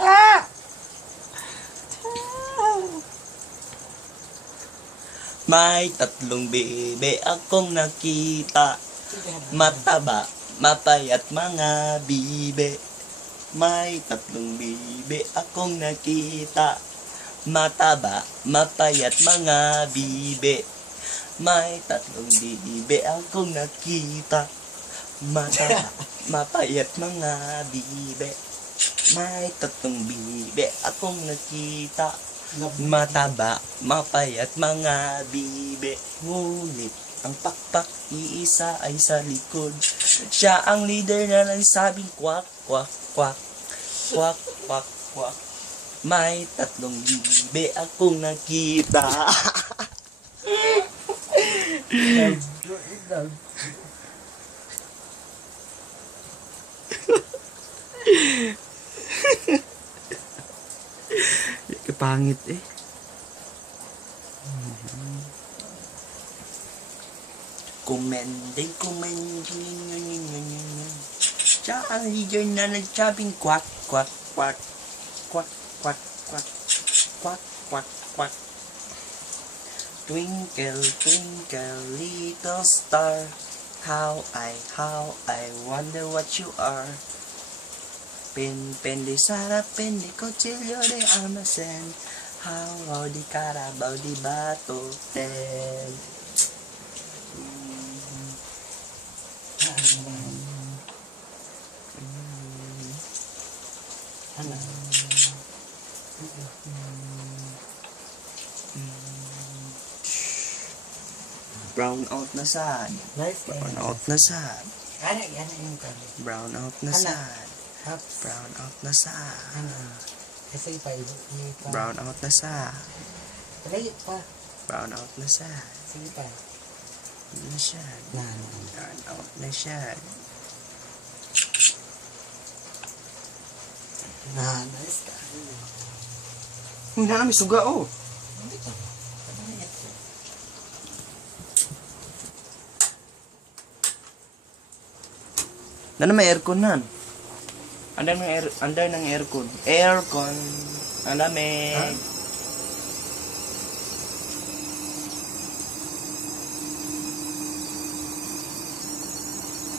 Ah! May tatlong bebe akong nakita. Mataba, mapayat mga bibe. May tatlong bibe akong nakita. Mataba, mapayat mga bibe. May tatlong bibe akong nakita. Mataba, mapayat mga bibe. May tatlong bibe akong nakita. Mataba, mapayat mga bibe. Ngunit ang pakpak iisa ay sa likod. Siya ang leader na nagsabing kwak, kwak, kwak. Kwak, kwak, kwak. May tatlong bibe akong nakita. Pangit eh. Kumending, siya ang leader na nagsabing kwak, kwak, kwak. Kwak, kwak, kwak. Kwak, kwak, kwak. Twinkle, twinkle, little star. How I wonder what you are. Pen de Sara, pen de Cochillo de Almacen. How di Carabao di Batoten. Brown out na sad. Brown out na sad. Brown out na sad. Brown out na sad. Brown out na sad. Brown out na sad. Na sad. Brown out na sad. Hindi na may suga oh. Ano may aircon nan? Andar ng aircon. Aircon. Ang lamig.